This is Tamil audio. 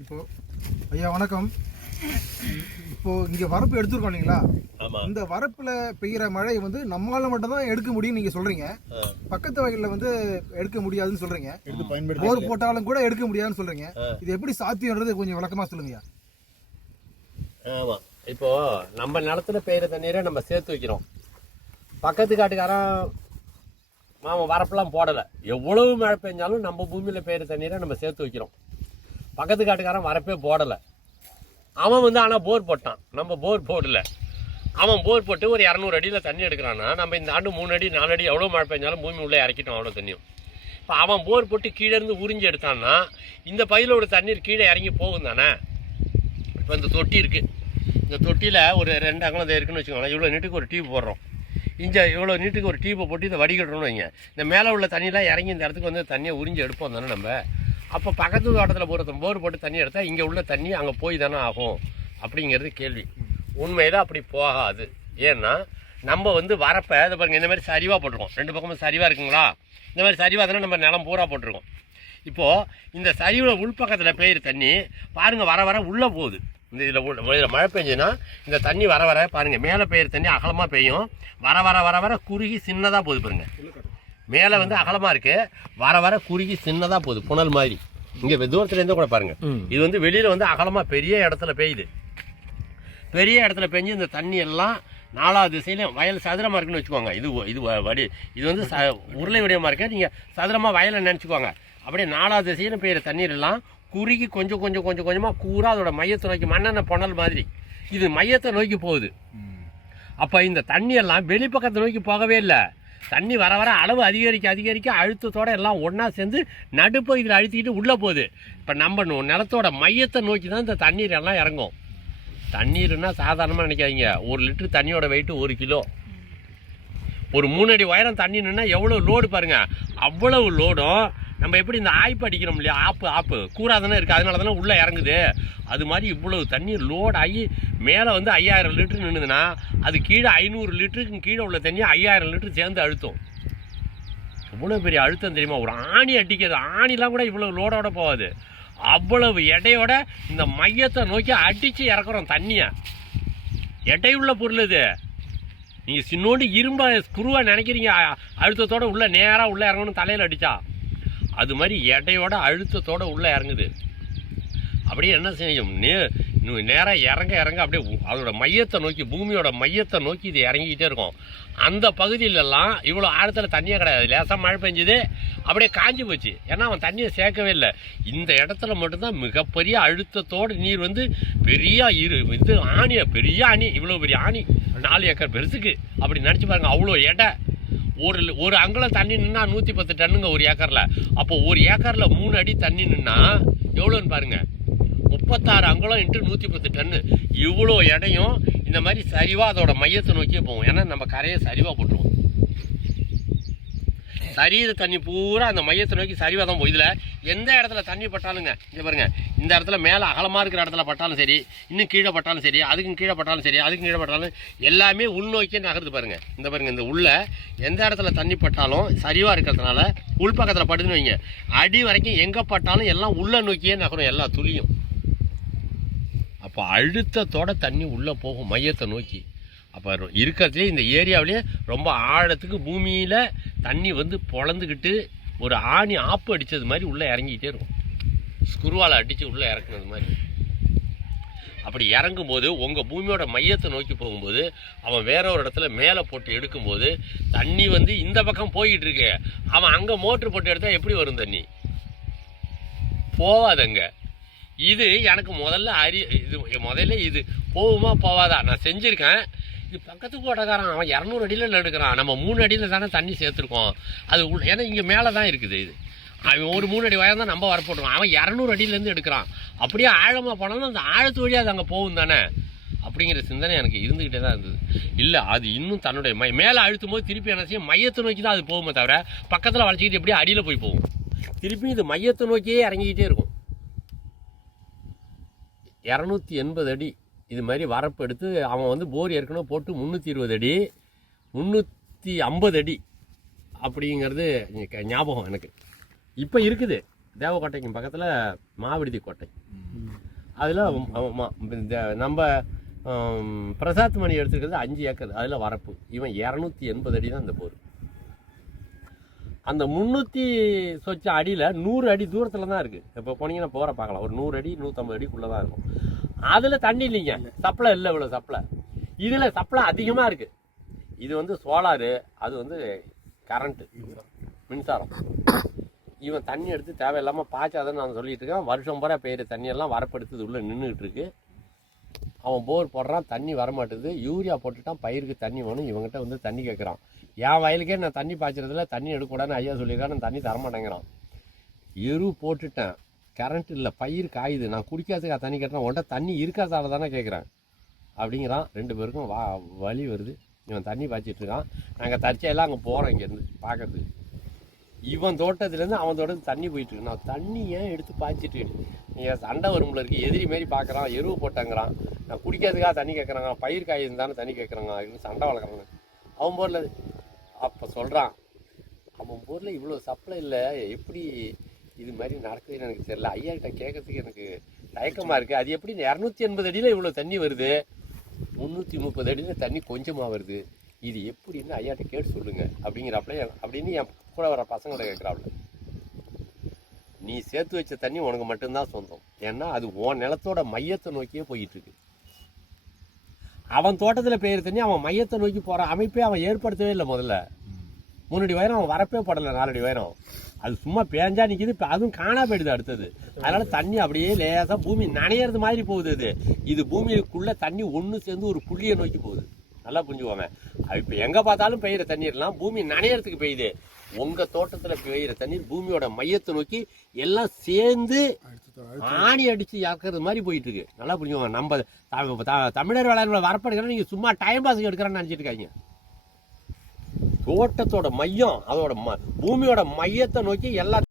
இப்போ ஐயா வணக்கம். இப்போ இங்க வரப்பு எடுத்துருக்கோம் இல்லைங்களா? இந்த வரப்புல பெய்யற மழை வந்து நம்மால மட்டும் தான் எடுக்க முடியும் நீங்க சொல்றீங்க. ஆ. பக்கத்து வயல்ல வந்து எடுக்க முடியாதுன்னு பயன்படுத்தி போர் போட்டாலும் கூட எடுக்க முடியாதுன்னு சொல்றீங்க. ஆ. இது எப்படி சாத்தியம்ன்றது கொஞ்சம் விளக்கமா சொல்லுங்கய்யா ஆமா. இப்போ நம்ம நிலத்துல பெய்யற தண்ணீரை நம்ம சேர்த்து வைக்கிறோம். பக்கத்து காட்டுக்காரன் மாமா வரப்பெல்லாம் போடலை. எவ்வளவு மழை பெஞ்சாலும் நம்ம பூமியில் பெய்யற தண்ணீரை நம்ம சேர்த்து வைக்கிறோம். பக்கத்து காட்டுக்காரன் வரப்பே போடலை. அவன் வந்து ஆனால் போர் போட்டான். நம்ம போர் போடல. அவன் போர் போட்டு ஒரு இரநூறு அடியில் தண்ணி எடுக்கிறான்னா நம்ம இந்த ஆண்டு மூணு அடி நாலு அடி எவ்வளோ மழை பெஞ்சாலும் பூமி உள்ளே இறக்கிட்டோம் அவ்வளோ தண்ணியும். இப்போ அவன் போர் போட்டு கீழே இருந்து உறிஞ்சி எடுத்தான்னா இந்த பயிலோட தண்ணீர் கீழே இறங்கி போகும் தானே? இப்போ இந்த தொட்டி இருக்குது இந்த தொட்டியில் ஒரு ரெண்டு அகலம் இருக்குன்னு வச்சுக்கோங்களேன். இவ்வளோ நீட்டுக்கு ஒரு டியூப் போடுறோம். இங்க இவ்வளோ நீட்டுக்கு ஒரு டியூப்பை போட்டு இதை வடிகட்டுறோம்னு வைங்க. இந்த மேலே உள்ள தண்ணியெலாம் இறங்கி இந்த இடத்துக்கு வந்து தண்ணியை உறிஞ்சி எடுப்போம் தானே நம்ம? அப்போ பக்கத்து தோட்டத்தில் போகிற போர் போட்டு தண்ணி எடுத்தால் இங்கே உள்ள தண்ணி அங்கே போய் தானே ஆகும் அப்படிங்கிறது கேள்வி. உண்மையில் அப்படி போகாது. ஏன்னா நம்ம வந்து வரப்போ இதை பாருங்கள் இந்த மாதிரி சரிவாக போட்டிருக்கோம். ரெண்டு பக்கமும் சரிவாக இருக்குங்களா? இந்த மாதிரி சரிவாக தானே நம்ம நிலம் பூரா போட்டிருக்கோம். இப்போது இந்த சரிவில் உள்பக்கத்தில் பெய்கிற தண்ணி பாருங்கள் வர வர உள்ளே போகுது. இந்த இதில் இதில் மழை பெஞ்சுன்னா இந்த தண்ணி வர வர பாருங்கள் மேலே பெய்கிற தண்ணி அகலமாக பெய்யும். வர வர வர வர குறுகி சின்னதாக போகுது பாருங்கள் மேலே வந்து அகலமாக இருக்குது வர வர குறுகி சின்னதாக போகுது புனல் மாதிரி. இங்கே தூரத்துலேருந்து கூட பாருங்கள் இது வந்து வெளியில் வந்து அகலமாக பெரிய இடத்துல பெய்யுது. பெரிய இடத்துல பெஞ்சு இந்த தண்ணி எல்லாம் நாலா திசையிலும் வயல் சதுரமாக இருக்குன்னு வச்சுக்கோங்க. இது இது வடி இது வந்து ச உருளை வடிவமாக இருக்கு. நீங்கள் சதுரமாக வயலை நினச்சிக்கோங்க. அப்படியே நாலா திசையிலும் பெய்கிற தண்ணீர் எல்லாம் குறுகி கொஞ்சம் கொஞ்சம் கொஞ்சம் கொஞ்சமாக கூறா அதோட மையத்தை நோக்கி மண்ணெண்ணெய் புனல் மாதிரி. இது மையத்தை நோக்கி போகுது. அப்போ இந்த தண்ணி எல்லாம் வெளிப்பக்கத்தை நோக்கி போகவே இல்லை. தண்ணி வர வர அளவு அதிகரிக்க அதிகரிக்க அழுத்தத்தோடு எல்லாம் ஒன்றா சேர்ந்து நடுப்பகுதியில் அழுத்திக்கிட்டு உள்ளே போகுது. இப்போ நம்ம நிலத்தோட மையத்தை நோக்கி தான் இந்த தண்ணீர் எல்லாம் இறங்கும். தண்ணீர்னா சாதாரணமாக நினைக்காதீங்க. ஒரு லிட்டர் தண்ணியோட வெயிட் ஒரு கிலோ. ஒரு மூணு அடி உயரம் தண்ணின்னா எவ்வளோ லோடு பாருங்கள் அவ்வளவு லோடும் நம்ம எப்படி இந்த ஆய்ப்பு அடிக்கிறோம் இல்லையா? ஆப்பு ஆப்பு. கூறாதானே இருக்குது அதனால தானே உள்ளே இறங்குது. அது மாதிரி இவ்வளவு தண்ணி லோட் ஆகி மேலே வந்து ஐயாயிரம் லிட்டர் நின்றுதுன்னா அது கீழே ஐநூறு லிட்டருக்கு கீழே உள்ள தண்ணியை ஐயாயிரம் லிட்டர் சேர்ந்து அழுத்தும். இவ்வளோ பெரிய அழுத்தம் தெரியுமா? ஒரு ஆணி அடிக்கிறது. ஆணிலாம் கூட இவ்வளோ லோடோட போகாது. அவ்வளவு எடையோட இந்த மையத்தை நோக்கி அடித்து இறக்குறோம் தண்ணியை. எடையுள்ள பொருள் இது. நீங்கள் சின்னோண்டு இரும்ப குருவாக நினைக்கிறீங்க. அழுத்தத்தோடு உள்ளே நேராக உள்ளே இறங்கணும் தலையில் அடித்தா அது மாதிரி எடையோட அழுத்தத்தோட உள்ளே இறங்குது. அப்படியே என்ன செய்யும்? நே நேராக இறங்க இறங்க அப்படியே அதோட மையத்தை நோக்கி பூமியோட மையத்தை நோக்கி இது இறங்கிக்கிட்டே இருக்கும். அந்த பகுதியிலெல்லாம் இவ்வளோ ஆழத்தில் தண்ணியே கிடையாது. லேசாக மழை பெஞ்சுது. அப்படியே காஞ்சி போச்சு. ஏன்னா அவன் தண்ணியை சேர்க்கவே இல்லை. இந்த இடத்துல மட்டும்தான் மிகப்பெரிய அழுத்தத்தோட நீர் வந்து பெரிய இரு இது ஆணியை பெரிய ஆணி இவ்வளோ பெரிய ஆணி நாலு ஏக்கர் பெருசுக்கு. அப்படி நினச்சி பாருங்கள் அவ்வளோ எடை. ஒரு ஒரு அங்குலம் தண்ணி நின்னா நூற்றி பத்து டன்னுங்க ஒரு ஏக்கரில். அப்போ ஒரு ஏக்கரில் மூணு அடி தண்ணி நின்னா எவ்வளோன்னு பாருங்கள் முப்பத்தாறு அங்குலம் இன்ட்டு நூற்றி பத்து டன்னு. இவ்வளோ இடையும் இந்த மாதிரி சரிவாக அதோட மையத்தை நோக்கியே போகும். ஏன்னா நம்ம கரையை சரிவாக போட்டுருவோம். சரீர தண்ணி பூரா அந்த மையத்தை நோக்கி சரிவாக தான் போகும் இதில் எந்த இடத்துல தண்ணி பட்டாலுங்க இங்கே பாருங்க இந்த இடத்துல மேலே அகலமாக இருக்கிற இடத்துல பட்டாலும் சரி இன்னும் கீழே பட்டாலும் சரி அதுக்கும் கீழே பட்டாலும் சரி அதுக்கும் கீழே பட்டாலும் எல்லாமே உள்நோக்கியே நகருது பாருங்க. இந்த பாருங்கள் இந்த உள்ள எந்த இடத்துல தண்ணி பட்டாலும் சரிவாக இருக்கிறதுனால உள்பக்கத்தில் படுதுன்னு வைங்க. அடி வரைக்கும் எங்கே பட்டாலும் எல்லாம் உள்ளே நோக்கியே நகரும் எல்லா துளியும். அப்போ அழுத்தத்தோட தண்ணி உள்ளே போகும் மையத்தை நோக்கி. அப்போ இருக்கிறதுலே இந்த ஏரியாவிலே ரொம்ப ஆழத்துக்கு பூமியில் தண்ணி வந்து பொழந்துக்கிட்டு ஒரு ஆணி ஆப்பு அடித்தது மாதிரி உள்ளே இறங்கிக்கிட்டே இருக்கும். ஸ்குருவால் அடித்து உள்ளே இறக்குனது மாதிரி. அப்படி இறங்கும்போது உங்கள் பூமியோட மையத்தை நோக்கி போகும்போது அவன் வேற ஒரு இடத்துல மேலே போட்டு எடுக்கும்போது தண்ணி வந்து இந்த பக்கம் போய்கிட்டு இருக்கு. அவன் அங்கே மோட்ரு போட்டு எடுத்தால் எப்படி வரும் தண்ணி? போவாதங்க. இது எனக்கு முதல்ல அறி இது முதல்ல இது போகுமா போவாதா? நான் செஞ்சுருக்கேன். பக்கத்து கோட்டக்காரன் அவன் இரநூறு அடியில் எடுக்கிறான் நம்ம மூணு அடியில் தானே தண்ணி சேர்த்துருக்கோம். அது உள்ள ஏன்னா இங்கே மேலே தான் இருக்குது இது. அவன் ஒரு மூணு அடி வயல் தான் நம்ம வரப்போட்டுருக்கோம் அவன் இரநூறு அடியிலேருந்து எடுக்கிறான். அப்படியே ஆழமாக போனாலும் அந்த ஆழத்து வழியாக அது அங்கே போகும் தானே. அப்படிங்கிற சிந்தனை எனக்கு இருந்துக்கிட்டே தான் இருந்தது. இல்லை அது இன்னும் தன்னுடைய மை மேலே அழுத்தும் போது திருப்பி என்ன செய்யும்? மையத்தை நோக்கி தான் அது போகுமே தவிர பக்கத்தில் வளைச்சிக்கிட்டு எப்படியே அடியில் போய் போகும். திருப்பி இது மையத்தை நோக்கியே இறங்கிக்கிட்டே இருக்கும். இரநூத்தி எண்பது அடி இது மாதிரி வரப்பு எடுத்து அவன் வந்து போர் ஏற்கனவே போட்டு முந்நூற்றி இருபது அடி முந்நூற்றி ஐம்பது அடி அப்படிங்கிறது எனக்கு ஞாபகம் எனக்கு. இப்போ இருக்குது. தேவக்கோட்டைக்கு பக்கத்தில் மாவிடுதி கோட்டை. அதில் நம்ம பிரசாத் மணி எடுத்துக்கிறது அஞ்சு ஏக்கர். அதில் வரப்பு. இவன் இரநூத்தி எண்பது அடி தான் அந்த போர். அந்த முந்நூற்றி சொச்ச அடியில் நூறு அடி தூரத்தில் தான் இருக்குது இப்போ போனீங்கன்னா போகிற பார்க்கலாம். ஒரு நூறு அடி நூற்றம்பது அடிக்குள்ளே தான் இருக்கும். அதில் தண்ணி இல்லைங்க. சப்ளை இல்லை இவ்வளோ சப்ளை இதில் சப்ளை அதிகமாக இருக்குது இது வந்து சோலாரு அது வந்து கரண்ட்டு மின்சாரம். இவன் தண்ணி எடுத்து தேவையில்லாமல் பாய்ச்சாதன்னு நான் சொல்லிட்டு இருக்கேன். வருஷம் பூரா பெய்கிற தண்ணியெல்லாம் வரப்படுத்து உள்ளே நின்றுக்கிட்டு இருக்கு. அவன் போர் போடுறான் தண்ணி வரமாட்டேது யூரியா போட்டுட்டான் பயிருக்கு தண்ணி வேணும். இவங்ககிட்ட வந்து தண்ணி கேட்குறான் என் வயலுக்கே நான் தண்ணி பாய்ச்சறதுல தண்ணி எடுக்கக்கூடாதுன்னு ஐயா சொல்லியிருக்கான் நான் தண்ணி தரமாட்டேங்கிறான். எரு போட்டுட்டேன். கரண்ட் இல்லை பயிர் காயுது. நான் குடிக்காததுக்கா தண்ணி கேட்டேன் உன்ட்ட தண்ணி இருக்காதால தானே கேட்குறேன் அப்படிங்கிறான். ரெண்டு பேருக்கும் வா வலி வருது. இவன் தண்ணி பாய்ச்சிட்டு இருக்கான். நாங்கள் தற்செயலாக அங்கே போகிறோம் இங்கேருந்து பார்க்கறதுக்கு இவன் தோட்டத்துலேருந்து அவன் தோட்டத்துக்கு தண்ணி போயிட்டுருக்கு நான் தண்ணி ஏன் எடுத்து பாய்ச்சிட்டு நீங்கள் சண்டை வரும்ல இருக்கு. எதிரி மாரி பார்க்குறான் எருவு போட்டாங்கிறான். நான் குடிக்கிறதுக்காக தண்ணி கேட்குறாங்க பயிர் காய் இருந்தாலும் தண்ணி கேட்குறாங்க அப்படின்னு சண்டை வளர்க்குறாங்க. அவன் போரில் அப்போ சொல்கிறான் அவன் ஊரில் இவ்வளோ சப்ளை இல்லை. எப்படி இது மாதிரி நடக்குதுன்னு எனக்கு தெரியல. ஐயா கிட்ட கேட்கறதுக்கு எனக்கு தயக்கமாக இருக்குது அது எப்படி இரநூத்தி எண்பது அடியில் இவ்வளோ தண்ணி வருது. முந்நூற்றி முப்பது அடியில் தண்ணி கொஞ்சமாக வருது. இது எப்படின்னு ஐயாட்ட கேட்டு சொல்லுங்க அப்படிங்கிறாப்புல. அப்படின்னு என் கூட வர பசங்களை கேட்குறாப்புல நீ சேர்த்து வச்ச தண்ணி உனக்கு மட்டும்தான் சொந்தம். ஏன்னா அது உன் நிலத்தோட மையத்தை நோக்கியே போயிட்டுருக்கு. அவன் தோட்டத்தில் பெய்யுற தண்ணி அவன் மையத்தை நோக்கி போகிற அமைப்பே அவன் ஏற்படுத்தவே இல்லை முதல்ல. மூணடி உயரம் அவன் வரப்பே படலை நாலடி உயரம் அது சும்மா பேஞ்சா நிற்கிது இப்போ அதுவும் காணா போயிடுது அடுத்தது. அதனால் தண்ணி அப்படியே லேசாக பூமி நனையிறது மாதிரி போகுது அது இது பூமிக்குள்ளே தண்ணி ஒன்று சேர்ந்து ஒரு புள்ளியை நோக்கி போகுது. நல்லா புரிஞ்சுக்கோங்க. அது இப்போ எங்கே பார்த்தாலும் பெய்கிற தண்ணீர்லாம் பூமி நனையறதுக்கு பெய்யுது. உங்கள் தோட்டத்தில் பெய்கிற தண்ணீர் பூமியோட மையத்தை நோக்கி எல்லாம் சேர்ந்து ஆணி அடித்து இறக்குறது மாதிரி போயிட்டு இருக்கு நல்லா புரிஞ்சுக்கோங்க. நம்ம த- தமிழர் வளர்ந்து வரப்படுகிற நீங்கள் சும்மா டைம் பாஸ் எடுக்கிறேன்னு நினச்சிட்டு இருக்காங்க. தோட்டத்தோட மையம் அதோட ம- பூமியோட மையத்தை நோக்கி எல்லா